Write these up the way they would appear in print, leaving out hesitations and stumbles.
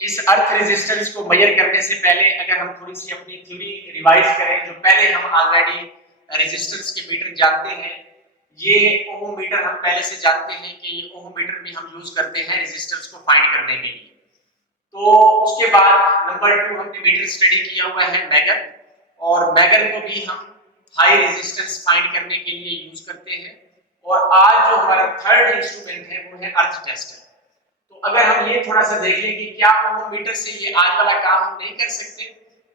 इस earth resistance को major करने से पहले अगर हम थोड़ी सी अपनी थ्योरी रिवाइज करें, जो पहले हम ऑलरेडी रेजिस्टेंस के मीटर जानते हैं, ये ओम मीटर हम पहले से जानते हैं कि ये ओम मीटर भी हम यूज करते हैं रेजिस्टेंस को फाइंड करने के लिए। तो उसके बाद नंबर 2 हमने मीटर स्टडी किया हुआ है मैगर, और मैगर को भी हम हाई रेजिस्टेंस फाइंड करने के लिए यूज करते हैं। और आज जो हमारा थर्ड इंस्ट्रूमेंट है वो है अर्थ टेस्टर। तो अगर हम ये थोड़ा सा देख लें कि क्या ओम मीटर से ये आज वाला काम हम नहीं कर सकते,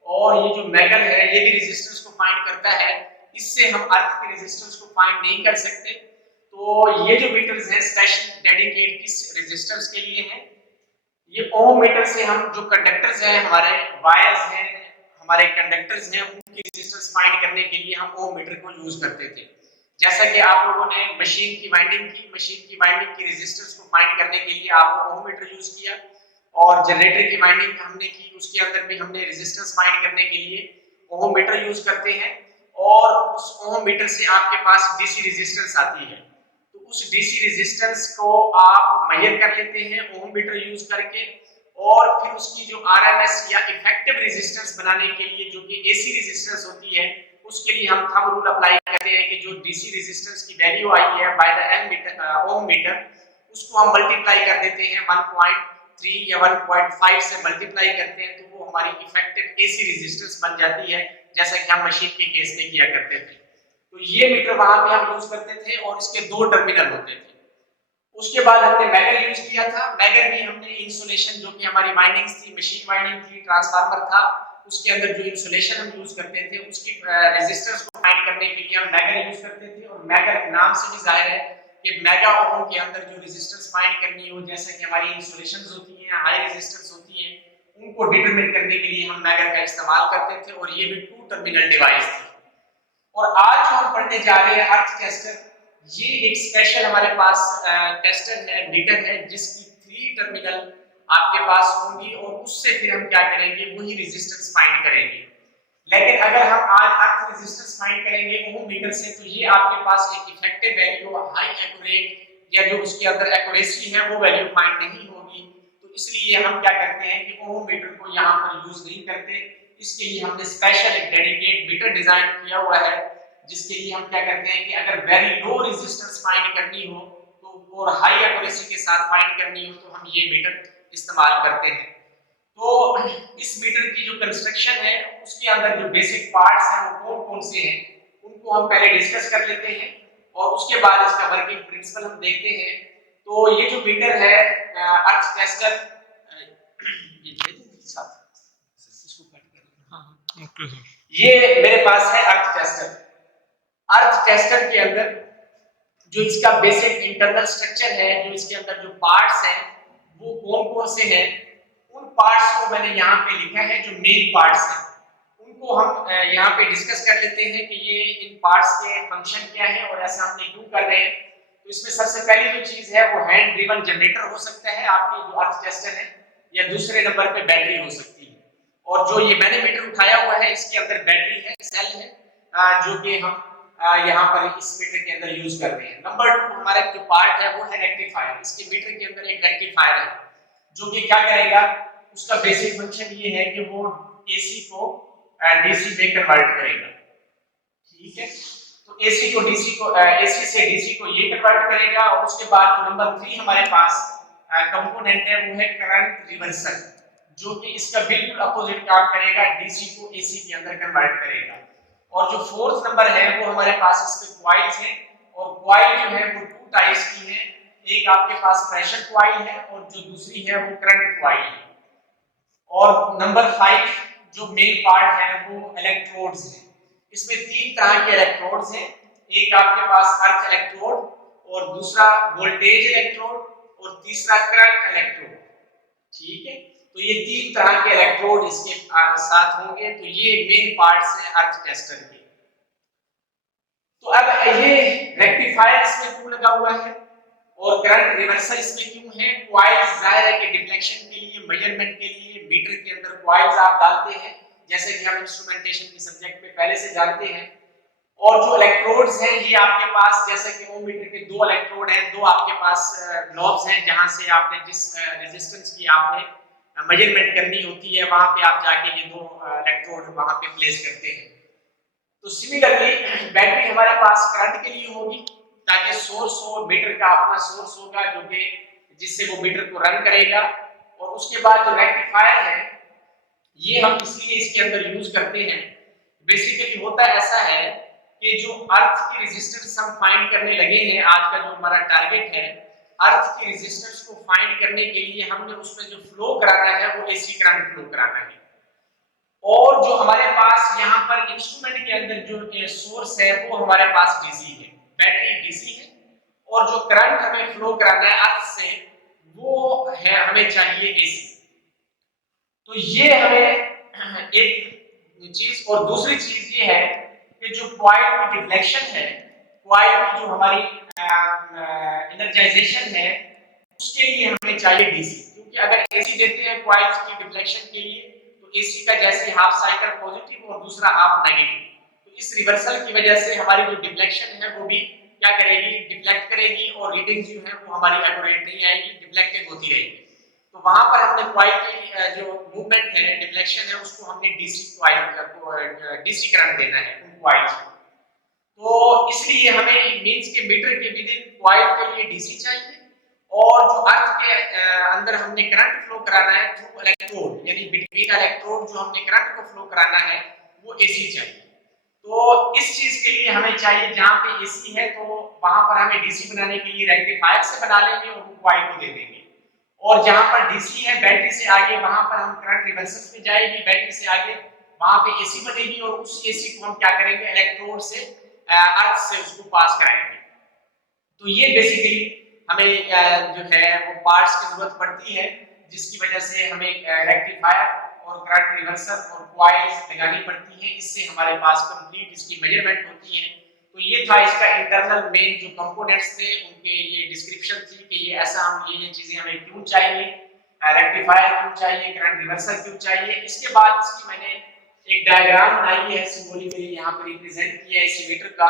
और ये जो मैगर है ये भी रेजिस्टेंस को फाइंड करता है, इससे हम अर्थ के रेजिस्टेंस को फाइंड नहीं कर सकते। तो ये जो मीटर्स हैं स्पेशल डेडिकेट किस रेजिस्टेंस के लिए हैं, ये ओम मीटर से हम जो कंडक्टर्स हैं, हमारे वायर्स हैं, हमारे कंडक्टर्स हैं, उनकी रेजिस्टेंस फाइंड करने के लिए हम ओम मीटर को यूज करते थे। जैसा कि आप लोगों ने मशीन की वाइंडिंग की रेजिस्टेंस को फाइंड करने के लिए आपने ओम मीटर यूज किया, और जनरेटर की वाइंडिंग हमने की, उसके अंदर भी हमने रेजिस्टेंस फाइंड करने के लिए ओम मीटर यूज करते हैं। और उस ओम मीटर से आपके पास डीसी रेजिस्टेंस आती है, तो उस डीसी रेजिस्टेंस को आप मेजर कर लेते हैं ओम मीटर यूज करके, और फिर उसकी जो आरएमएस या इफेक्टिव रेजिस्टेंस बनाने के लिए जो कि एसी रेजिस्टेंस होती है, उसके लिए हम थंब रूल अप्लाई करते हैं कि जो डीसी रेजिस्टेंस की वैल्यू आई है by the n metre ohm metre, उसको हम मल्टीप्लाई कर देते हैं 1.3 या 1.5 से मल्टीप्लाई करते हैं, तो वो हमारी इफेक्टिव एसी रेजिस्टेंस बन जाती है, जैसा कि हम मशीन के केस में किया करते थे। तो ये मीटर वहां पे हम यूज करते थे, और इसके 2 टर्मिनल होते थे। उसके बाद हमने मैगर यूज किया था। मैगर भी हमने इंसुलेशन, जो कि हमारी वाइंडिंग्स थी, मशीन वाइंडिंग थी, ट्रांसफार्मर था, उसके अंदर जो इंसुलेशन हम यूज करते थे उसकी रेजिस्टेंस को फाइंड करने के लिए हम मैगर यूज करते थे। और मैगर नाम से भी जाहिर है कि मेगा ओम के अंदर जो रेजिस्टेंस फाइंड करनी हो, जैसे कि हमारी इंसुलेशंस होती हैं, हाई रेजिस्टेंस होती है, उनको डिटरमिन करने के लिए हम मैगर का इस्तेमाल करते थे, और ये भी 2 टर्मिनल डिवाइस थी। और आज जो हम पढ़ने जा रहे हैं अर्थ टेस्टर, ये एक स्पेशल हमारे पास टेस्टर है, मीटर है, जिसकी 3 टर्मिनल आपके पास होंगी, और उससे फिर हम क्या करेंगे, वही रेजिस्टेंस फाइंड करेंगे। लेकिन अगर हम आज अर्थ रेजिस्टेंस फाइंड करेंगे ओम मीटर से, तो ये आपके पास एक इफेक्टिव वैल्यू, हाई एक्यूरेट या जो उसके अंदर एक्यूरेसी है वो वैल्यू फाइंड नहीं होगी। तो इसलिए हम क्या करते हैं कि ओम मीटर को यहाँ पर यूज नहीं करते। इसके लिए हमने स्पेशल एक डेडिकेट मीटर डिजाइन किया हुआ है, जिसके लिए हम क्या करते हैं कि अगर वेरी लो रेजिस्टेंस फाइंड करनी हो तो, और हाई एक्यूरेसी के साथ फाइंड करनी हो, तो हम ये मीटर इस्तेमाल करते हैं। तो इस मीटर की जो कंस्ट्रक्शन है, उसके अंदर जो बेसिक पार्ट्स हैं वो कौन कौन से हैं, उनको हम पहले डिस्कस कर लेते हैं, और उसके बाद इसका वर्किंग प्रिंसिपल हम देखते हैं। तो ये जो मीटर है अर्थ टेस्टर, ये मेरे पास है अर्थ टेस्टर। अर्थ टेस्टर के अंदर जो इसका बेसिक इंटरनल स्ट्रक्चर है, जो इसके अंदर जो पार्ट्स हैं वो कौन कौन से हैं, उन पार्ट्स को मैंने यहाँ पे लिखा है, जो मेन पार्ट्स हैं उनको हम यहाँ पे डिस्कस कर लेते हैं कि ये इन पार्ट्स के फंक्शन क्या है और ऐसा हमने क्यों कर रहे हैं। तो इसमें सबसे पहली जो चीज है वो हैंड ड्रिवन जनरेटर हो सकता है आपकी जो अर्थ टेस्टर है, या दूसरे नंबर पे बैटरी हो सकती है। और जो ये मैंने मीटर उठाया हुआ है, इसके अंदर बैटरी है, सेल है, जो कि हम यहाँ पर इस मीटर के अंदर यूज कर रहे हैं। नंबर 2 हमारा जो पार्ट है वो है रेक्टिफायर। इसके मीटर के अंदर एक रेक्टिफायर है, जो कि क्या करेगा, उसका बेसिक फंक्शन ये है कि वो एसी को डीसी में कन्वर्ट करेगा। ठीक है, तो एसी को डीसी को एसी से डीसी को ये कन्वर्ट करेगा। और उसके बाद नंबर 3 हमारे पास कंपोनेंट है, वो है करंट रिवर्सल, जो कि इसका बिल्कुल अपोजिट काम करेगा, डीसी को एसी के अंदर कन्वर्ट करेगा। और जो 4th नंबर है वो हमारे पास इसमें कॉइल्स हैं, और कॉइल जो है वो 2 टाइप्स की है, एक आपके पास प्रेशर कॉइल है और जो दूसरी है वो करंट कॉइल है। और नंबर 5 जो मेन पार्ट है वो इलेक्ट्रोड्स है। इसमें 3 तरह के इलेक्ट्रोड्स हैं, एक आपके पास अर्थ इलेक्ट्रोड, और दूसरा वोल्टेज इलेक्ट्रोड, और तीसरा करंट इलेक्ट्रोड। ठीक है, तो ये 3 तरह के इलेक्ट्रोड इसके साथ होंगे। तो ये मेन पार्ट्स हैं अर्थ टेस्टर के। तो अब ये रेक्टिफायर इसमें क्यों लगा हुआ है और करंट रिवर्सल इसमें क्यों है? कॉइल्स जाहिर है कि डिफ्लेक्शन के लिए, मेजरमेंट के लिए मीटर के अंदर कॉइल्स आप डालते हैं, जैसे कि हम इंस्ट्रूमेंटेशन के सब्जेक्ट में पहले से जानते हैं। और जो इलेक्ट्रोड्स हैं ये आपके पास, जैसे कि ओम मीटर के 2 इलेक्ट्रोड हैं, 2 आपके पास नॉब्स हैं, जहां से आपने जिस रेजिस्टेंस की आपने मेजरमेंट करनी होती है, वहां पे आप जाके ये दो इलेक्ट्रोड वहां पे प्लेस करते हैं। तो सिमिलरली बैटरी हमारे पास करंट के लिए होगी, ताकि सोर्स हो, मीटर का अपना सोर्स होगा जो कि जिससे वो मीटर को रन करेगा। और उसके बाद जो रेक्टिफायर है ये हम इसलिए इसके अंदर यूज करते हैं, बेसिकली होता ऐसा है कि जो अर्थ की रेजिस्टेंस हम फाइंड करने लगे हैं, आज का जो हमारा टारगेट है अर्थ की रेजिस्टेंस को फाइंड करने के लिए हमने उसमें जो फ्लो कराना है वो एसी करंट फ्लो कराना है। और जो हमारे पास यहाँ पर इंस्ट्रूमेंट के अंदर जो सोर्स है वो हमारे पास डीसी है, बैटरी डीसी है, और जो करंट हमें फ्लो कराना है अर्थ से वो है हमें चाहिए एसी। तो ये हमें एक चीज, और दूसरी चीज ये है कि जो कॉइल की डिफ्लेक्शन है, कॉइल की जो हमारी एनर्जाइजेशन है उसके लिए हमें चाहिए डीसी, क्योंकि अगर एसी देते हैं कॉइल्स की डिफ्लेक्शन के लिए तो एसी का जैसे हाफ साइकिल पॉजिटिव और दूसरा हाफ नेगेटिव, तो इस रिवर्सल की वजह से हमारी जो डिफ्लेक्शन है वो भी क्या करेगी, डिफ्लेक्ट करेगी, और रीडिंग जो है वो हमारी एक्यूरेट नहीं आएगी, डिफ्लेक्टेड होती रहेगी। तो वहां पर हमने कॉइल की जो मूवमेंट है, डिफ्लेक्शन है, उसको हमने डीसी कॉइल डीसी करंट देना है उन कॉइल्स को। तो इसलिए हमें मींस के मीटर के विद इन कॉइल के लिए डीसी चाहिए, और जो अर्थ के अंदर हमने करंट फ्लो कराना है थ्रू इलेक्ट्रोड, यानी बिटवीन इलेक्ट्रोड जो हमने करंट को फ्लो कराना है वो एसी चाहिए। तो इस चीज के लिए हमें चाहिए, जहां पे एसी है तो वहां पर हमें डीसी बनाने के लिए रेक्टिफायर से बना लेंगे और कॉइल को दे देंगे, और जहां पर डीसी है बैटरी से आगे वहां पर हम करंट रिवर्सल में जाएगी, बैटरी से आगे वहां पे एसी बनेगी, और उस एसी को हम क्या करेंगे, इलेक्ट्रोड से अर्थ से उसको पास कराएंगे। तो ये बेसिकली हमें जो है वो पार्ट्स की जरूरत पड़ती है, जिसकी वजह से हमें रेक्टिफायर और करंट रिवर्सल और कॉइल्स लगानी पड़ती है, इससे हमारे पास कंप्लीट इसकी मेजरमेंट होती है। तो ये था इसका इंटरनल मेन जो कंपोनेंट्स थे उनके ये डिस्क्रिप्शन थी कि ये ऐसा हम ये चीजें हमें क्यों चाहिए, रेक्टिफायर क्यों चाहिए, करंट रिवर्सल क्यों चाहिए। इसके बाद इसकी मैंने एक डायग्राम बनाई है, सिंबॉलिकली यहाँ पर रिप्रेजेंट किया है इसी मीटर का।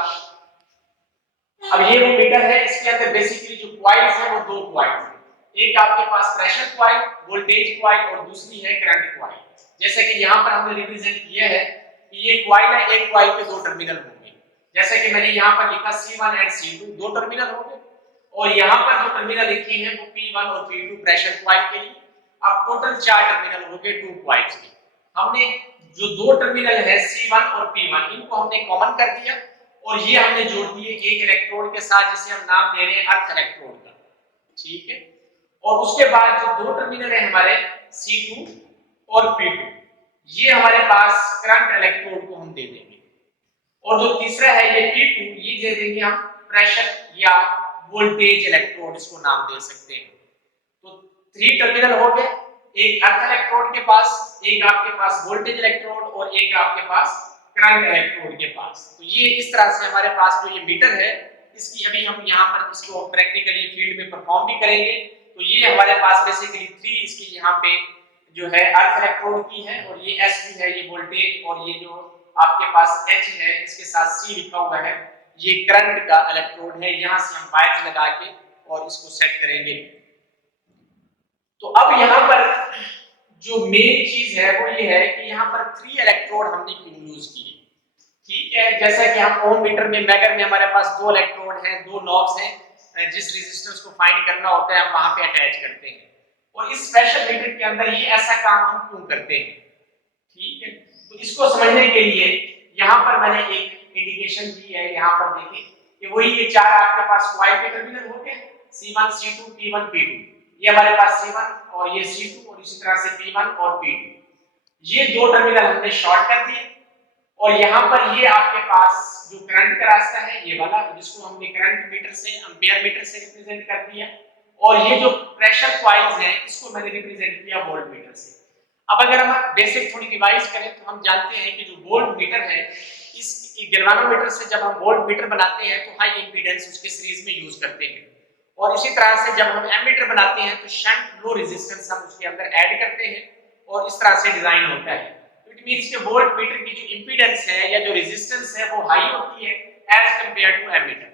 अब ये वो मीटर है, इसके अंदर बेसिकली जो कॉइल्स है वो दो कॉइल्स है, एक आपके पास प्रेशर कॉइल, वोल्टेज कॉइल, और दूसरी है करंट कॉइल। जैसे कि यहाँ पर हमने रिप्रेजेंट किया है कि ये कॉइल है, एक कॉइल पे दो टर्मिनल होंगे, जैसे कि मैंने यहाँ पर लिखा C1 एंड C2 दो टर्मिनल होंगे, और यहाँ पर जो टर्मिनल लिखे हैं वो P1 और P2 प्रेशर कॉइल के लिए। अब टोटल चार टर्मिनल हो गए टू कॉइल्स के। हमने जो दो टर्मिनल है C1 और P1 इनको हमने कॉमन कर दिया, और ये हमने जोड़ दिए एक इलेक्ट्रोड के साथ, जिसे हम नाम दे रहे हैं अर्थ इलेक्ट्रोड का, ठीक है। और उसके बाद जो दो टर्मिनल है हमारे C2 और P2, ये हमारे पास करंट इलेक्ट्रोड को हम दे देंगे, और जो तीसरा है ये P2, ये दे देंगे हम प्रेशर या वोल्टेज इलेक्ट्रोड, इसको नाम दे सकते हैं। तो थ्री टर्मिनल हो गए, एक अर्थ इलेक्ट्रोड के पास, एक आपके पास वोल्टेज इलेक्ट्रोड, और एक आपके पास करंट इलेक्ट्रोड के पास। तो ये इस तरह से हमारे पास जो ये मीटर है इसकी अभी हम यहाँ पर इसको प्रैक्टिकली फील्ड में परफॉर्म भी करेंगे। तो ये हमारे पास बेसिकली थ्री इसकी यहाँ पे जो है अर्थ इलेक्ट्रोड की है, और ये एस भी है ये वोल्टेज, और ये जो आपके पास एच है इसके साथ सी लिखा हुआ है ये करंट का इलेक्ट्रोड है। यहाँ से हम वायर्स लगा के और इसको सेट करेंगे। तो अब यहाँ पर जो मेन चीज है वो ये है कि यहाँ पर थ्री इलेक्ट्रोड हमने क्यों यूज किए, ठीक है। जैसा कि हम ओम मीटर में मैगर में हमारे पास दो इलेक्ट्रोड हैं, दो नॉब्स हैं, जिस रेजिस्टेंस को फाइंड करना होता है हम वहां पे अटैच करते हैं, और इस स्पेशल मीटर के अंदर ये ऐसा काम हम क्यों करते हैं, ठीक है। तो इसको समझने के लिए यहाँ पर मैंने एक इंडिकेशन दी है, यहाँ पर देखिए कि वही ये चार आपके पास कॉइल के टर्मिनल हो गए C1 C2 P1 P2, ये हमारे पास C1 और ये C2, और इसी तरह से P1 और P2, ये दो टर्मिनल हमने शॉर्ट कर दिए, और यहाँ पर ये आपके पास जो करंट का रास्ता है ये वाला, जिसको हमने करंट मीटर से एम्पियर मीटर से रिप्रेजेंट कर दिया, और ये जो प्रेशर कॉइल्स हैं इसको मैंने रिप्रेजेंट किया वोल्ट मीटर से। अब अगर हम बेसिक थोड़ी रिवाइज करें तो हम जानते हैं कि जो वोल्ट मीटर है इस गैल्वेनोमीटर से जब हम वोल्ट मीटर बनाते हैं तो हाई इंपीडेंस उसके सीरीज में यूज करते हैं, और इसी तरह से जब हम एमीटर बनाते हैं तो शंट लो रेजिस्टेंस हम उसके अंदर ऐड करते हैं, और इस तरह से डिजाइन होता है। इट मींस कि वोल्ट मीटर की जो इंपीडेंस है या जो रेजिस्टेंस है वो हाई होती है एज कंपेयर टू एमीटर।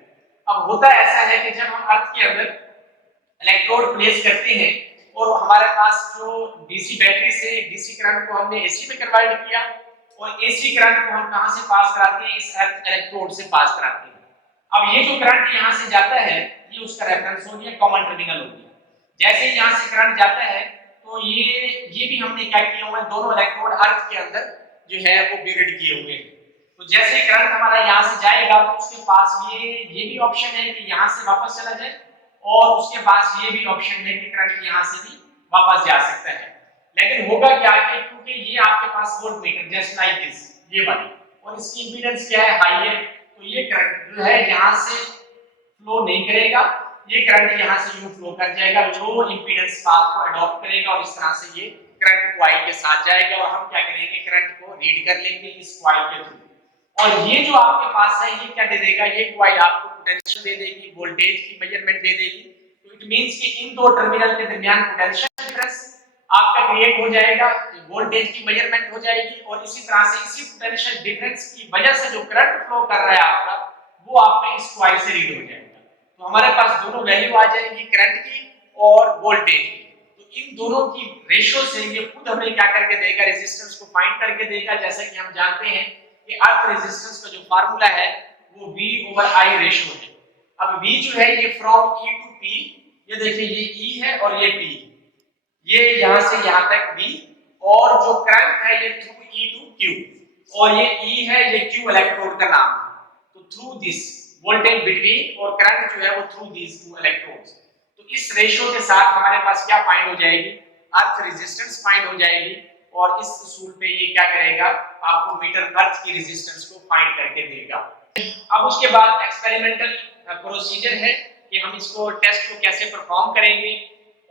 अब होता ऐसा है कि जब हम अर्थ के अंदर इलेक्ट्रोड प्लेस करते हैं और हमारे पास जो डीसी बैटरी से डीसी करंट को हमने एसी में कन्वर्ट किया और एसी करंट को हम कहां से पास कराते हैं, इस अर्थ इलेक्ट्रोड से पास कराते हैं। अब ये जो करंट यहां से जाता है ये उसका रेफरेंस हो गया, कॉमन टर्मिनल हो गया। जैसे ही यहां से करंट जाता है तो ये भी हमने क्या किया हुआ है, दोनों इलेक्ट्रोड अर्थ के अंदर जो है वो बिल्ड किए हुए हैं। तो जैसे करंट हमारा यहां से जाएगा तो उसके पास ये भी ऑप्शन है कि यहां से वापस चला जाए और उसके पास ये भी ऑप्शन है कि करंट यहां से भी वापस जा सकता है। लेकिन होगा क्या कि क्योंकि ये आपके पास voltmeter just like this ये वाली और इसकी इंपीडेंस क्या है, हाई है, तो ये करंट जो है यहां से फ्लो नहीं करेगा, ये करंट यहां से यूं फ्लो कर जाएगा, लो इंपीडेंस पाथ को अडॉप्ट करेगा और इस तरह से ये करंट कॉइल के साथ जाएगा और हम क्या करेंगे, करंट को रीड कर लेंगे इस कॉइल के थ्रू। और ये जो आपके पास है ये क्या दे देगा, ये कॉइल आपको पोटेंशियल दे देगी, वोल्टेज की मेजरमेंट दे देगी। तो इट मींस कि इन दो टर्मिनल के दरमियान पोटेंशियल डिफरेंस आपका क्रिएट हो जाएगा, वोल्टेज की मेजरमेंट हो जाएगी और इसी तरह से इसी पोटेंशियल डिफरेंस की वजह से जो करंट फ्लो कर रहा है आपका वो आपका इस कॉइल से रीड हो जाएगा। तो हमारे पास दोनों वैल्यू आ जाएंगी, करंट की और वोल्टेज की। तो इन दोनों की रेशियो से ये खुद हमें क्या करके देगा, रेजिस्टेंस को फाइंड करके देगा। जैसा कि हम जानते हैं कि अर्थ रेजिस्टेंस का जो फार्मूला है वो V/I रेशियो है। अब V जो है ये फ्रॉम E टू P, ये देखिए ये E है और ये P, ये यहां से यहां तक V, और जो करंट है ये थ्रू E टू Q, और ये E है ये Q इलेक्ट्रोड का नाम है। तो थ्रू दिस वोल्टेज बिटवीन और करंट जो है वो थ्रू दिस टू इलेक्ट्रोड्स। तो इस रेशियो के साथ हमारे पास क्या फाइंड हो जाएगी, अर्थ रेजिस्टेंस फाइंड हो जाएगी। और इस उसूल पे ये क्या करेगा, आपको मीटर अर्थ की रेजिस्टेंस को फाइंड करके देगा। अब उसके बाद एक्सपेरिमेंटल प्रोसीजर है कि हम इसको टेस्ट को कैसे परफॉर्म करेंगे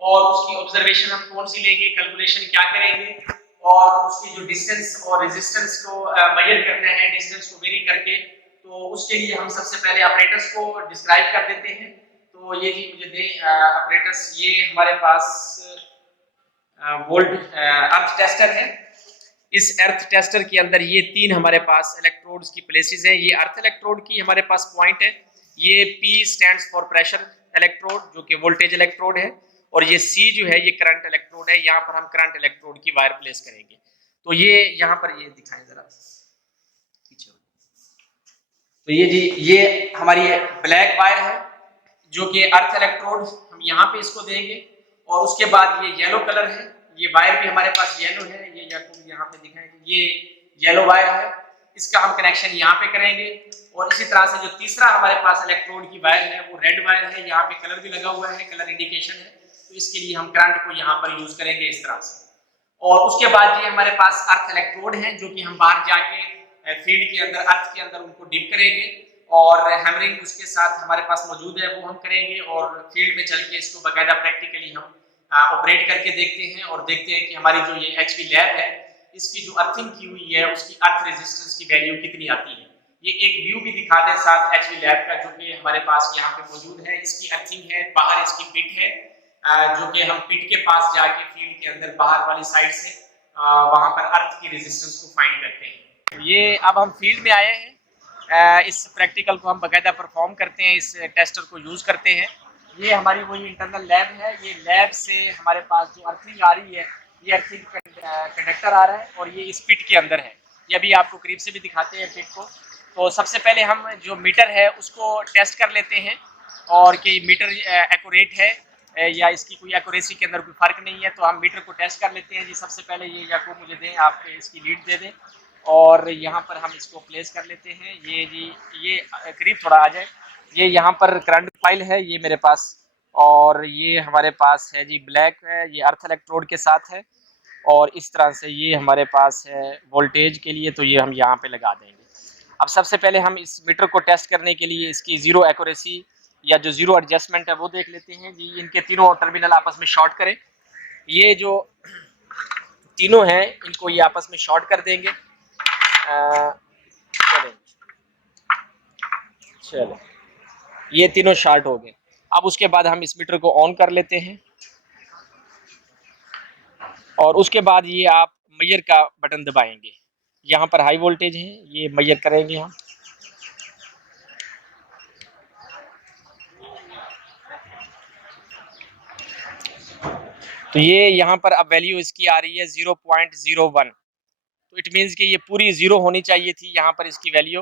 और उसकी ऑब्जर्वेशन हम कौन सी लेंगे, कैलकुलेशन क्या करेंगे और उसकी जो डिस्टेंस और रेजिस्टेंस को मेजर करना है, डिस्टेंस को वेरी करके। तो उसके लिए हम सबसे पहले ऑपरेटर्स को डिस्क्राइब कर देते हैं। तो ये जी मुझे दें ऑपरेटर्स, ये हमारे पास वोल्ट अर्थ टेस्टर है। इस अर्थ टेस्टर के अंदर ये तीन हमारे पास इलेक्ट्रोड्स की प्लेसेस हैं। ये अर्थ इलेक्ट्रोड की हमारे पास पॉइंट है, ये P stands for pressure electrode जो कि वोल्टेज इलेक्ट्रोड है, और ये C जो है ये करंट इलेक्ट्रोड है। यहाँ पर हम करंट इलेक्ट्रोड की वायर प्लेस करेंगे। तो ये यहाँ पर ये दिखाएं जरा पीछे। तो ये जी ये हमारी ब्लैक वायर है जो कि अर्थ इलेक्ट्रोड हम यहाँ पे इसको देंगे, और उसके बाद ये येलो कलर है, ये वायर भी हमारे पास येलो है, ये यहाँ पे दिखाएंगे ये येलो वायर है, इसका हम कनेक्शन यहाँ पे करेंगे। और इसी तरह से जो तीसरा हमारे पास इलेक्ट्रोड की वायर है वो रेड वायर है, यहाँ पे कलर भी लगा हुआ है, कलर इंडिकेशन है। तो इसके लिए हम करंट को यहाँ पर यूज करेंगे इस तरह से। और उसके बाद ये हमारे पास अर्थ इलेक्ट्रोड है जो कि हम बाहर जाके फील्ड के अंदर अर्थ के अंदर उनको डिप करेंगे, और हैमरिंग उसके साथ हमारे पास मौजूद है वो हम करेंगे, और फील्ड में चल के इसको बाकायदा प्रैक्टिकली हम ऑपरेट करके देखते हैं और देखते हैं कि हमारी जो ये HV लैब है इसकी जो अर्थिंग की हुई है उसकी अर्थ रेजिस्टेंस की वैल्यू कितनी आती है। ये एक व्यू भी दिखा दें साथ HV लैब का जो कि हमारे पास यहाँ पे मौजूद है। इसकी अर्थिंग है, बाहर इसकी पिट है जो कि हम पिट के पास जाके फील्ड के अंदर बाहर वाली साइड से वहां पर अर्थ की रेजिस्टेंस को फाइंड करते हैं। ये अब हम फील्ड में आए हैं, इस प्रैक्टिकल को हम बाकायदा परफॉर्म करते हैं, इस टेस्टर को यूज़ करते हैं। ये हमारी वही इंटरनल लैब है। ये लैब से हमारे पास जो अर्थिंग आ रही है ये अर्थिंग कंडक्टर आ रहा है और ये इस पिट के अंदर है। ये अभी आपको करीब से भी दिखाते हैं पिट को। तो सबसे पहले हम जो मीटर है उसको टेस्ट कर लेते हैं और कि मीटर एक्यूरेट है या इसकी कोई एक्यूरेसी के अंदर कोई फ़र्क नहीं है। तो हम मीटर को टेस्ट कर लेते हैं जी। सबसे पहले ये याकूब मुझे दें, आप इसकी लीड दे दें और यहाँ पर हम इसको प्लेस कर लेते हैं। ये जी ये करीब थोड़ा आ जाए। ये यहाँ पर करंट फाइल है ये मेरे पास, और ये हमारे पास है जी ब्लैक है, ये अर्थ इलेक्ट्रोड के साथ है, और इस तरह से ये हमारे पास है वोल्टेज के लिए। तो ये हम यहाँ पे लगा देंगे। अब सबसे पहले हम इस मीटर को टेस्ट करने के लिए इसकी ज़ीरो एक्यूरेसी या जो ज़ीरो एडजस्टमेंट है वो देख लेते हैं जी। इनके तीनों टर्मिनल आपस में शॉर्ट करें। ये जो तीनों हैं इनको ये आपस में शॉर्ट कर देंगे। चलो ये तीनों शॉर्ट हो गए। अब उसके बाद हम इस मीटर को ऑन कर लेते हैं और उसके बाद ये आप मेजर का बटन दबाएंगे। यहाँ पर हाई वोल्टेज है, ये मेजर करेंगे हम। तो ये यहाँ पर अब वैल्यू इसकी आ रही है 0.01। तो इट मीन्स कि ये पूरी 0 होनी चाहिए थी यहाँ पर इसकी वैल्यू।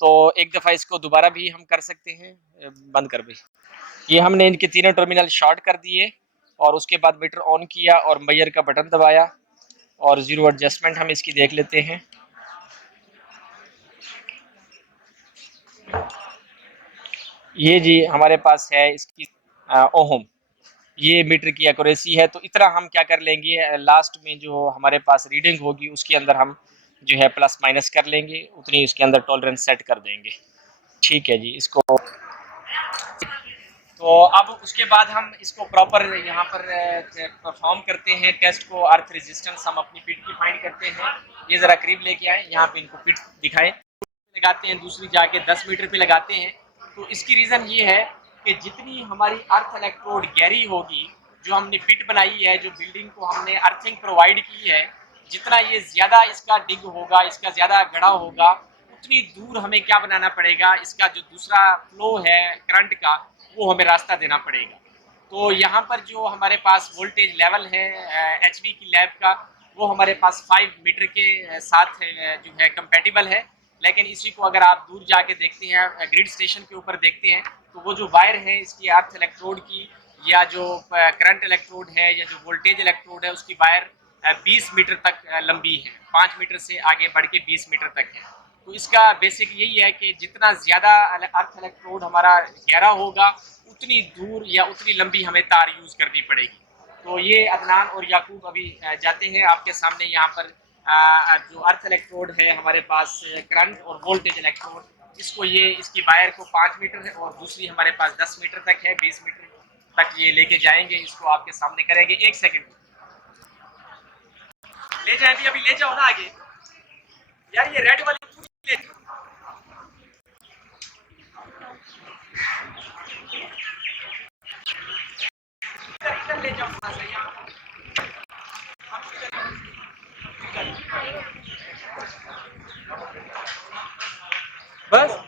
तो एक दफ़ा इसको दोबारा भी हम कर सकते हैं। बंद कर भाई। ये हमने इनके तीनों टर्मिनल शॉर्ट कर दिए और उसके बाद मीटर ऑन किया और मेजर का बटन दबाया और ज़ीरो एडजस्टमेंट हम इसकी देख लेते हैं। ये जी हमारे पास है इसकी ओहम, ये मीटर की एक्यूरेसी है। तो इतना हम क्या कर लेंगे, लास्ट में जो हमारे पास रीडिंग होगी उसके अंदर हम जो है प्लस माइनस कर लेंगे, उतनी इसके अंदर टॉलरेंस सेट कर देंगे। ठीक है जी, इसको तो अब उसके बाद हम इसको प्रॉपर यहाँ पर परफॉर्म करते हैं टेस्ट को। अर्थ रेजिस्टेंस हम अपनी पिट की फाइंड करते हैं। ये ज़रा करीब लेके आए, यहाँ पे इनको पिट दिखाएं। लगाते हैं, दूसरी जाके 10 मीटर पे लगाते हैं। तो इसकी रीज़न ये है कि जितनी हमारी अर्थ इलेक्ट्रोड गहरी होगी, जो हमने पिट बनाई है, जो बिल्डिंग को हमने अर्थिंग प्रोवाइड की है, जितना ये ज़्यादा इसका डिग होगा, इसका ज़्यादा गढ़ा होगा, उतनी दूर हमें क्या बनाना पड़ेगा, इसका जो दूसरा फ्लो है करंट का, वो हमें रास्ता देना पड़ेगा। तो यहाँ पर जो हमारे पास वोल्टेज लेवल है एचवी की लैब का, वो हमारे पास 5 मीटर के साथ जो है कंपेटिबल है। लेकिन इसी को अगर आप दूर जाके देखते हैं, ग्रिड स्टेशन के ऊपर देखते हैं, तो वो जो वायर है इसकी अर्थ इलेक्ट्रोड की, या जो करंट इलेक्ट्रोड है, या जो वोल्टेज इलेक्ट्रोड है, उसकी वायर 20 मीटर तक लंबी है। 5 मीटर से आगे बढ़ के 20 मीटर तक है। तो इसका बेसिक यही है कि जितना ज़्यादा अर्थ इलेक्ट्रोड हमारा गहरा होगा, उतनी दूर या उतनी लंबी हमें तार यूज़ करनी पड़ेगी। तो ये अदनान और याकूब अभी जाते हैं आपके सामने। यहाँ पर जो अर्थ इलेक्ट्रोड है हमारे पास, करंट और वोल्टेज इलेक्ट्रोड, इसको ये इसकी वायर को 5 मीटर है और दूसरी हमारे पास 10 मीटर तक है, 20 मीटर तक ये लेके जाएंगे। इसको आपके सामने करेंगे। 1 सेकंड ले जाए भी, अभी ले जाओ ना आगे यार, ये रेड वाली ले इधर ले जाओ थोड़ा सा यहाँ। बस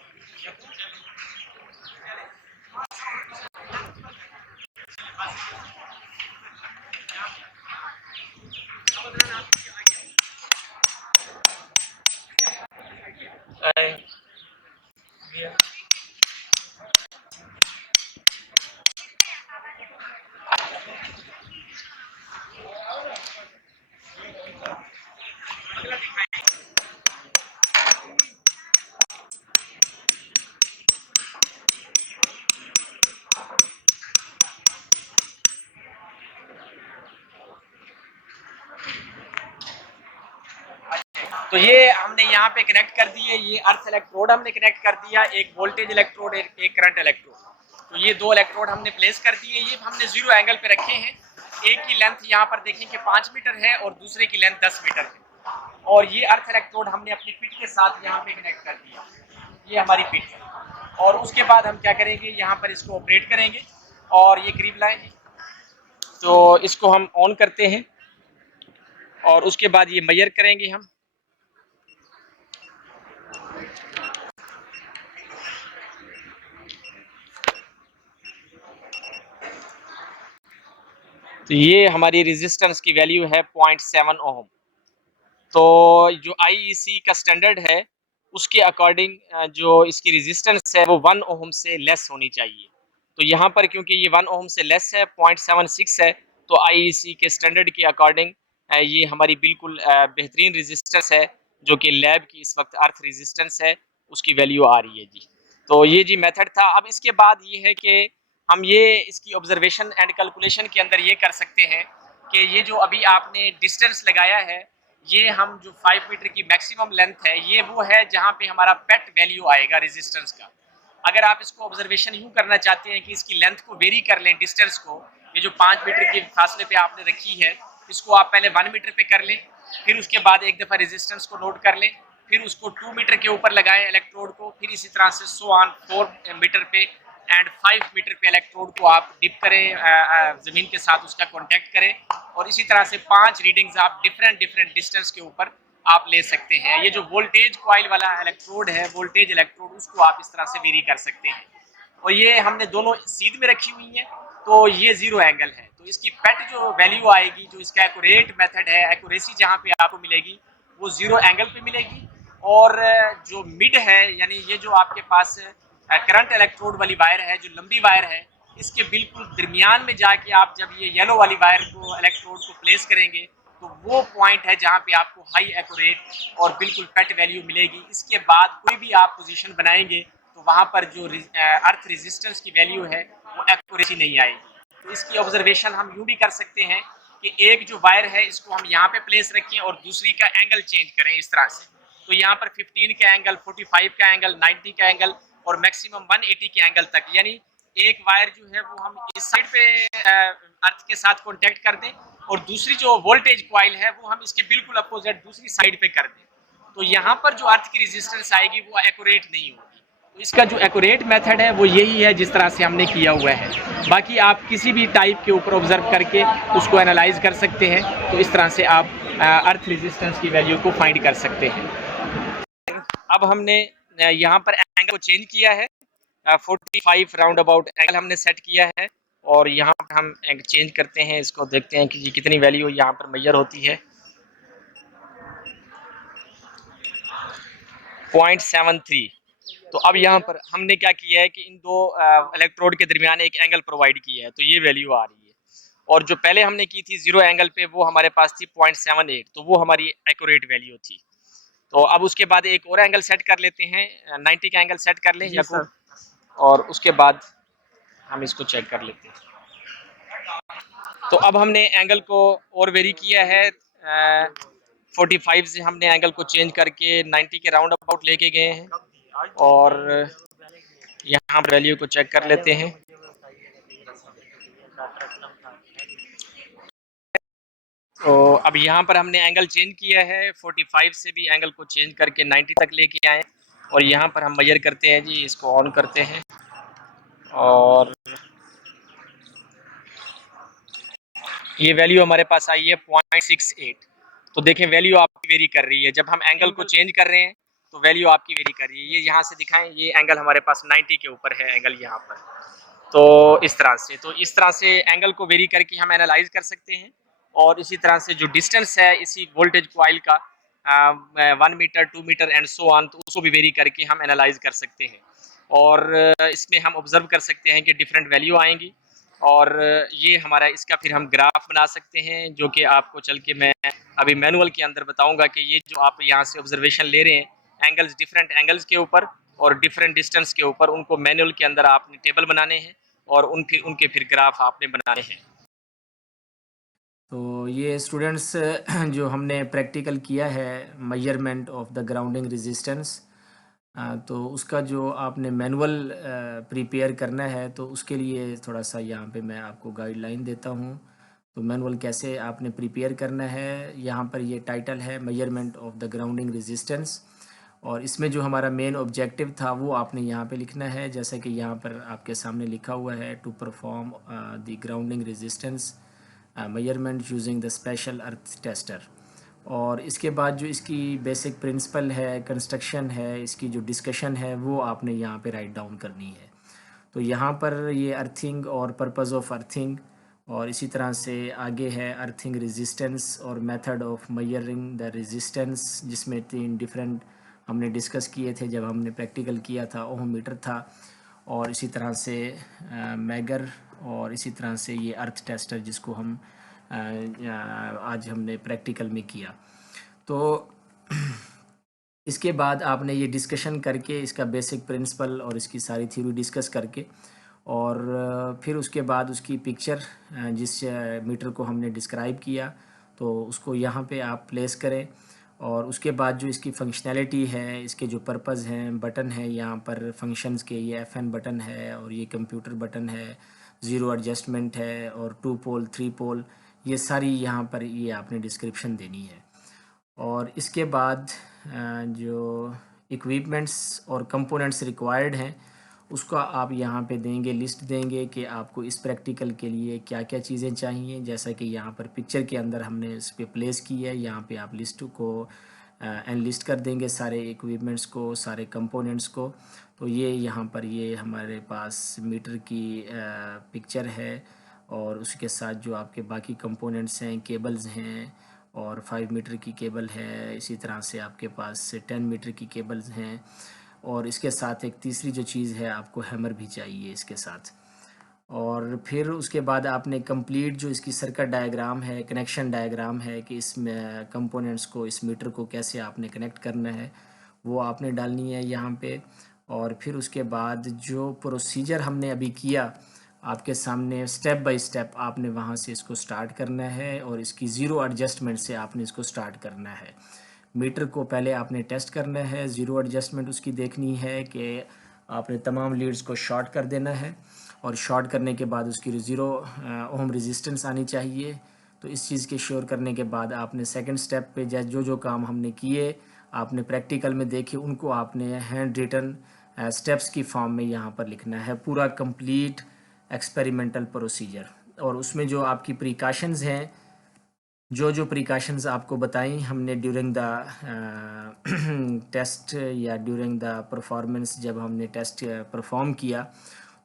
तो ये हमने यहाँ पे कनेक्ट कर दिए, ये अर्थ इलेक्ट्रोड हमने कनेक्ट कर दिया, एक वोल्टेज इलेक्ट्रोड, एक करंट इलेक्ट्रोड। तो ये 2 इलेक्ट्रोड हमने प्लेस कर दिए। ये हमने 0 एंगल पे रखे हैं। एक की लेंथ यहाँ पर देखें कि 5 मीटर है और दूसरे की लेंथ 10 मीटर है। और ये अर्थ इलेक्ट्रोड हमने अपनी पिट के साथ यहाँ पे कनेक्ट कर दिया। ये हमारी पिट है। और उसके बाद हम क्या करेंगे, यहाँ पर इसको ऑपरेट करेंगे और ये करीब लाएंगे। तो इसको हम ऑन करते हैं और उसके बाद ये मेजर करेंगे हम। तो ये हमारी रेजिस्टेंस की वैल्यू है 0.7 ओम। तो जो आईईसी का स्टैंडर्ड है उसके अकॉर्डिंग जो इसकी रेजिस्टेंस है वो 1 ओम से लेस होनी चाहिए। तो यहाँ पर क्योंकि ये 1 ओम से लेस है, 0.76 है, तो आईईसी के स्टैंडर्ड के अकॉर्डिंग ये हमारी बिल्कुल बेहतरीन रेजिस्टेंस है, जो कि लैब की इस वक्त अर्थ रेजिस्टेंस है, उसकी वैल्यू आ रही है जी। तो ये जी मेथड था। अब इसके बाद ये है कि हम ये इसकी ऑब्जर्वेशन एंड कैलकुलेशन के अंदर ये कर सकते हैं कि ये जो अभी आपने डिस्टेंस लगाया है, ये हम जो 5 मीटर की मैक्सिमम लेंथ है, ये वो है जहाँ पे हमारा पेट वैल्यू आएगा रेजिस्टेंस का। अगर आप इसको ऑब्जर्वेशन यूँ करना चाहते हैं कि इसकी लेंथ को वेरी कर लें, डिस्टेंस को, ये जो 5 मीटर के फासले पे आपने रखी है, इसको आप पहले 1 मीटर पे कर लें, फिर उसके बाद एक दफ़ा रेजिस्टेंस को नोट कर लें, फिर उसको 2 मीटर के ऊपर लगाएं इलेक्ट्रोड को, फिर इसी तरह से 4 मीटर पे एंड 5 मीटर पे इलेक्ट्रोड को आप डिप करें, ज़मीन के साथ उसका कॉन्टैक्ट करें, और इसी तरह से 5 रीडिंग्स आप डिफरेंट डिस्टेंस के ऊपर आप ले सकते हैं। ये जो वोल्टेज कॉइल वाला इलेक्ट्रोड है, वोल्टेज इलेक्ट्रोड, उसको आप इस तरह से वेरी कर सकते हैं। और ये हमने दोनों सीध में रखी हुई हैं तो ये जीरो एंगल है। तो इसकी पेट जो वैल्यू आएगी, जो इसका एक्यूरेट मेथड है, एक्यूरेसी जहाँ पे आपको मिलेगी वो जीरो एंगल पे मिलेगी। और जो मिड है, यानी ये जो आपके पास करंट इलेक्ट्रोड वाली वायर है, जो लंबी वायर है, इसके बिल्कुल दरमियान में जाके आप जब ये येलो वाली वायर को, इलेक्ट्रोड को प्लेस करेंगे, तो वो पॉइंट है जहाँ पे आपको हाई एक्यूरेट और बिल्कुल पेट वैल्यू मिलेगी। इसके बाद कोई भी आप पोजीशन बनाएंगे तो वहाँ पर जो अर्थ रेजिस्टेंस की वैल्यू है वो एक्यूरेसी नहीं आएगी। तो इसकी ऑब्जर्वेशन हम यूँ भी कर सकते हैं कि एक जो वायर है इसको हम यहाँ पे प्लेस रखें और दूसरी का एंगल चेंज करें इस तरह से। तो यहाँ पर 15 का एंगल, 45 का एंगल, 90 का एंगल और मैक्सिमम 180 के एंगल तक, यानी एक वायर जो है वो हम इस साइड पे अर्थ के साथ कॉन्टेक्ट कर दें और दूसरी जो वोल्टेज कॉइल है वो हम इसके बिल्कुल अपोजिट दूसरी साइड पे कर दें। तो यहाँ पर जो अर्थ की रेजिस्टेंस आएगी वो एक्यूरेट नहीं होगी। तो इसका जो एक्यूरेट मेथड है वो यही है जिस तरह से हमने किया हुआ है। बाकी आप किसी भी टाइप के ऊपर ऑब्जर्व करके उसको एनालाइज कर सकते हैं। तो इस तरह से आप अर्थ रेजिस्टेंस की वैल्यू को फाइंड कर सकते हैं। अब हमने यहाँ पर एंगल को चेंज किया है, 45 राउंड अबाउट एंगल हमने सेट किया है और यहाँ पर हम चेंज करते हैं, इसको देखते हैं कि ये कितनी वैल्यू यहाँ पर मेजर होती है। 0.73। तो अब यहाँ पर हमने क्या किया है कि इन दो इलेक्ट्रोड के दरमियान एक एंगल प्रोवाइड किया है, तो ये वैल्यू आ रही है। और जो पहले हमने की थी जीरो एंगल पे, वो हमारे पास थी 0.78, तो वो हमारी एक्यूरेट वैल्यू थी। तो अब उसके बाद एक और एंगल सेट कर लेते हैं, 90 का एंगल सेट कर लें या और उसके बाद हम इसको चेक कर लेते हैं। तो अब हमने एंगल को और वेरी किया है, 45 से हमने एंगल को चेंज करके 90 के राउंड अबाउट लेके गए हैं और यहाँ पर वैल्यू को चेक कर लेते हैं। तो अब यहाँ पर हमने एंगल चेंज किया है, 45 से भी एंगल को चेंज करके 90 तक लेके आए और यहाँ पर हम मेजर करते हैं जी, इसको ऑन करते हैं और ये वैल्यू हमारे पास आई है 0.68। तो देखें वैल्यू आपकी वेरी कर रही है, जब हम एंगल को चेंज कर रहे हैं तो वैल्यू आपकी वेरी कर रही है। ये यहाँ से दिखाएं, ये एंगल हमारे पास 90 के ऊपर है एंगल यहाँ पर। तो इस तरह से एंगल को वेरी करके हम एनालाइज कर सकते हैं। और इसी तरह से जो डिस्टेंस है इसी वोल्टेज कॉइल का 1 metre, 2 metre and so on, तो उसको भी वेरी करके हम एनालाइज कर सकते हैं। और इसमें हम ऑब्जर्व कर सकते हैं कि डिफरेंट वैल्यू आएंगी और ये हमारा इसका फिर हम ग्राफ बना सकते हैं, जो कि आपको चल के मैं अभी मैनुअल के अंदर बताऊंगा कि ये जो आप यहाँ से ऑब्जर्वेशन ले रहे हैं एंगल्स, डिफरेंट एंगल्स के ऊपर और डिफरेंट डिस्टेंस के ऊपर, उनको मैनुअल के अंदर आपने टेबल बनाने हैं और उनके फिर ग्राफ आपने बनाने हैं। तो ये स्टूडेंट्स जो हमने प्रैक्टिकल किया है measurement of the grounding resistance, तो उसका जो आपने मैनुअल प्रिपेयर करना है तो उसके लिए थोड़ा सा यहाँ पे मैं आपको गाइडलाइन देता हूँ। तो मैनुअल कैसे आपने प्रिपेयर करना है, यहाँ पर ये टाइटल है measurement of the grounding resistance और इसमें जो हमारा मेन ऑब्जेक्टिव था वो आपने यहाँ पे लिखना है, जैसे कि यहाँ पर आपके सामने लिखा हुआ है, to perform the grounding resistance measurement using the special earth tester. और इसके बाद जो इसकी बेसिक प्रिंसिपल है, कंस्ट्रक्शन है, इसकी जो डिस्कशन है वो आपने यहाँ पे राइट डाउन करनी है। तो यहाँ पर ये अर्थिंग और पर्पस ऑफ अर्थिंग और इसी तरह से आगे है अर्थिंग रेजिस्टेंस और method of measuring the resistance, जिसमें 3 डिफरेंट हमने डिस्कस किए थे जब हमने प्रैक्टिकल किया था। ओम मीटर था और इसी तरह से मैगर और इसी तरह से ये अर्थ टेस्टर जिसको हम आज हमने प्रैक्टिकल में किया। तो इसके बाद आपने ये डिस्कशन करके इसका बेसिक प्रिंसिपल और इसकी सारी थ्योरी डिस्कस करके और फिर उसके बाद उसकी पिक्चर जिस मीटर को हमने डिस्क्राइब किया तो उसको यहाँ पे आप प्लेस करें और उसके बाद जो इसकी फंक्शनैलिटी है, इसके जो पर्पज़ हैं, बटन है यहाँ पर फंक्शंस के, ये FN बटन है और ये कंप्यूटर बटन है, ज़ीरो एडजस्टमेंट है और 2 पोल 3 पोल, ये सारी यहाँ पर ये आपने डिस्क्रिप्शन देनी है। और इसके बाद जो इक्विपमेंट्स और कंपोनेंट्स रिक्वायर्ड हैं उसका आप यहाँ पे देंगे, लिस्ट देंगे कि आपको इस प्रैक्टिकल के लिए क्या क्या चीज़ें चाहिए, जैसा कि यहाँ पर पिक्चर के अंदर हमने इस पर प्लेस की है। यहाँ पे आप लिस्ट को एनलिस्ट कर देंगे सारे इक्विपमेंट्स को, सारे कंपोनेंट्स को। तो ये यहाँ पर ये हमारे पास मीटर की पिक्चर है और उसके साथ जो आपके बाकी कंपोनेंट्स हैं, केबल्स हैं और 5 मीटर की केबल है, इसी तरह से आपके पास 10 मीटर की केबल्स हैं और इसके साथ एक तीसरी जो चीज़ है, आपको हैमर भी चाहिए इसके साथ। और फिर उसके बाद आपने कंप्लीट जो इसकी सर्किट डायग्राम है, कनेक्शन डायग्राम है कि इसमें कंपोनेंट्स को, इस मीटर को कैसे आपने कनेक्ट करना है, वो आपने डालनी है यहाँ पे। और फिर उसके बाद जो प्रोसीजर हमने अभी किया आपके सामने, स्टेप बाय स्टेप आपने वहाँ से इसको स्टार्ट करना है और इसकी ज़ीरो एडजस्टमेंट से आपने इसको स्टार्ट करना है। मीटर को पहले आपने टेस्ट करना है, ज़ीरो एडजस्टमेंट उसकी देखनी है कि आपने तमाम लीड्स को शॉर्ट कर देना है और शॉर्ट करने के बाद उसकी ज़ीरो ओम रेजिस्टेंस आनी चाहिए। तो इस चीज़ के श्योर करने के बाद आपने सेकंड स्टेप पे जो जो काम हमने किए आपने प्रैक्टिकल में देखे, उनको आपने हैंड रिटन स्टेप्स की फॉर्म में यहाँ पर लिखना है, पूरा कंप्लीट एक्सपेरिमेंटल प्रोसीजर। और उसमें जो आपकी प्रिकॉशंस हैं, जो जो प्रिकॉशंस आपको बताई हमने ड्यूरिंग द टेस्ट या ड्यूरिंग द परफॉर्मेंस, जब हमने टेस्ट परफॉर्म किया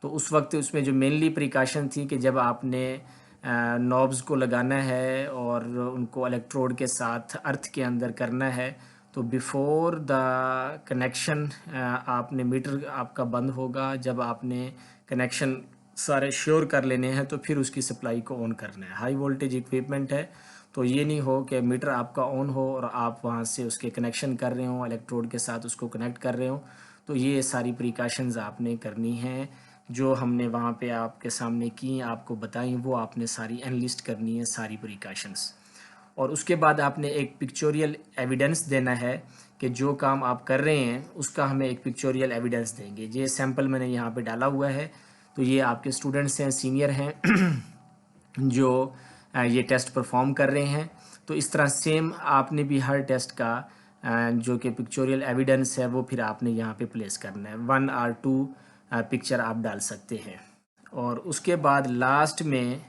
तो उस वक्त उसमें जो मेनली प्रिकॉशन थी कि जब आपने नॉब्स को लगाना है और उनको इलेक्ट्रोड के साथ अर्थ के अंदर करना है, तो बिफोर द कनेक्शन आपने मीटर आपका बंद होगा। जब आपने कनेक्शन सारे श्योर कर लेने हैं तो फिर उसकी सप्लाई को ऑन करना है। हाई वोल्टेज इक्विपमेंट है तो ये नहीं हो कि मीटर आपका ऑन हो और आप वहाँ से उसके कनेक्शन कर रहे हो, इलेक्ट्रोड के साथ उसको कनेक्ट कर रहे हो। तो ये सारी प्रिकॉशंस आपने करनी हैं, जो हमने वहाँ पे आपके सामने की, आपको बताई, वो आपने सारी एनलिस्ट करनी है, सारी प्रिकॉशंस। और उसके बाद आपने एक पिक्चोरियल एविडेंस देना है कि जो काम आप कर रहे हैं उसका हमें एक पिक्चोरियल एविडेंस देंगे। ये सैम्पल मैंने यहाँ पे डाला हुआ है। तो ये आपके स्टूडेंट्स हैं, सीनियर हैं जो ये टेस्ट परफॉर्म कर रहे हैं। तो इस तरह सेम आपने भी हर टेस्ट का जो कि पिक्चोरियल एविडेंस है वो फिर आपने यहाँ पे प्लेस करना है। 1 और 2 पिक्चर आप डाल सकते हैं। और उसके बाद लास्ट में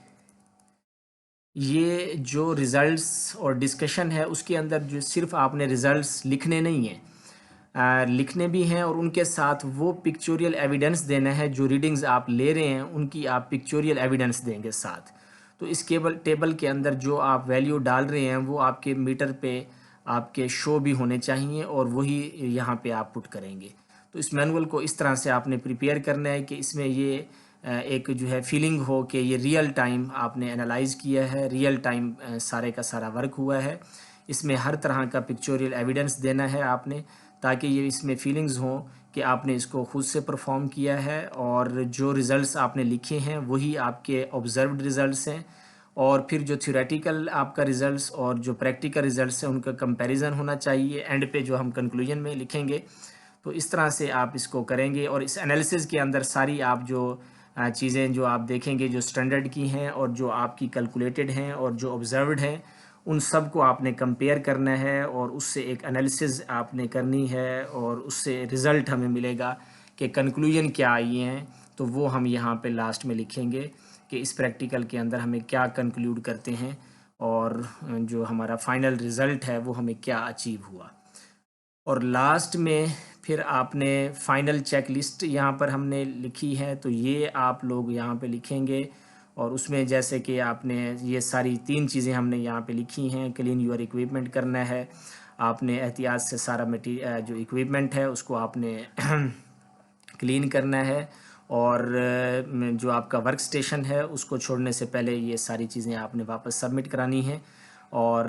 ये जो रिज़ल्ट्स और डिस्कशन है उसके अंदर जो सिर्फ आपने रिज़ल्ट्स लिखने नहीं हैं, लिखने भी हैं और उनके साथ वो पिक्चोरियल एविडेंस देना है। जो रीडिंग्स आप ले रहे हैं उनकी आप पिक्चोरियल एविडेंस देंगे साथ। तो इस टेबल के अंदर जो आप वैल्यू डाल रहे हैं वो आपके मीटर पे आपके शो भी होने चाहिए और वही यहाँ पे आप पुट करेंगे। तो इस मैनुअल को इस तरह से आपने प्रिपेयर करना है कि इसमें ये एक जो है फीलिंग हो कि ये रियल टाइम आपने एनालाइज किया है, रियल टाइम सारे का सारा वर्क हुआ है। इसमें हर तरह का पिक्चोरियल एविडेंस देना है आपने, ताकि ये इसमें फीलिंग्स हों कि आपने इसको खुद से परफॉर्म किया है और जो रिज़ल्ट्स आपने लिखे हैं वही आपके ऑब्जर्व्ड रिज़ल्ट्स हैं। और फिर जो थ्योरेटिकल आपका रिज़ल्ट्स और जो प्रैक्टिकल रिज़ल्ट्स हैं उनका कंपैरिजन होना चाहिए एंड पे, जो हम कंक्लूजन में लिखेंगे। तो इस तरह से आप इसको करेंगे और इस एनालिसिस के अंदर सारी आप जो चीज़ें जो आप देखेंगे जो स्टैंडर्ड की हैं और जो आपकी कैलकुलेटेड हैं और जो ऑब्जर्व्ड हैं, उन सब को आपने कंपेयर करना है और उससे एक एनालिसिस आपने करनी है और उससे रिज़ल्ट हमें मिलेगा कि कंक्लूजन क्या आई हैं। तो वो हम यहाँ पे लास्ट में लिखेंगे कि इस प्रैक्टिकल के अंदर हमें क्या कंक्लूड करते हैं और जो हमारा फाइनल रिज़ल्ट है वो हमें क्या अचीव हुआ। और लास्ट में फिर आपने फाइनल चेक लिस्ट यहाँ पर हमने लिखी है, तो ये आप लोग यहाँ पे लिखेंगे। और उसमें जैसे कि आपने ये सारी 3 चीज़ें हमने यहाँ पे लिखी हैं। क्लीन योर इक्विपमेंट करना है, आपने एहतियात से सारा मटीरियल जो इक्विपमेंट है उसको आपने क्लीन करना है और जो आपका वर्क स्टेशन है उसको छोड़ने से पहले ये सारी चीज़ें आपने वापस सबमिट करानी है। और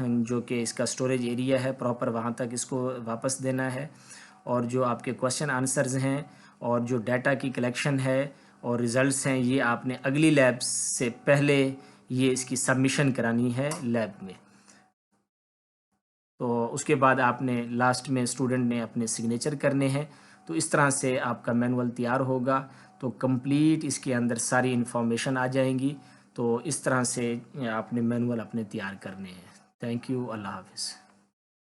जो कि इसका स्टोरेज एरिया है प्रॉपर, वहाँ तक इसको वापस देना है। और जो आपके क्वेश्चन आंसर्स हैं और जो डाटा की कलेक्शन है और रिज़ल्ट्स हैं, ये आपने अगली लैब से पहले ये इसकी सबमिशन करानी है लैब में। तो उसके बाद आपने लास्ट में स्टूडेंट ने अपने सिग्नेचर करने हैं। तो इस तरह से आपका मैनुअल तैयार होगा। तो कंप्लीट इसके अंदर सारी इन्फॉर्मेशन आ जाएंगी। तो इस तरह से आपने मैनुअल अपने तैयार करने हैं। Thank you. अल्लाह हाफ़िज़।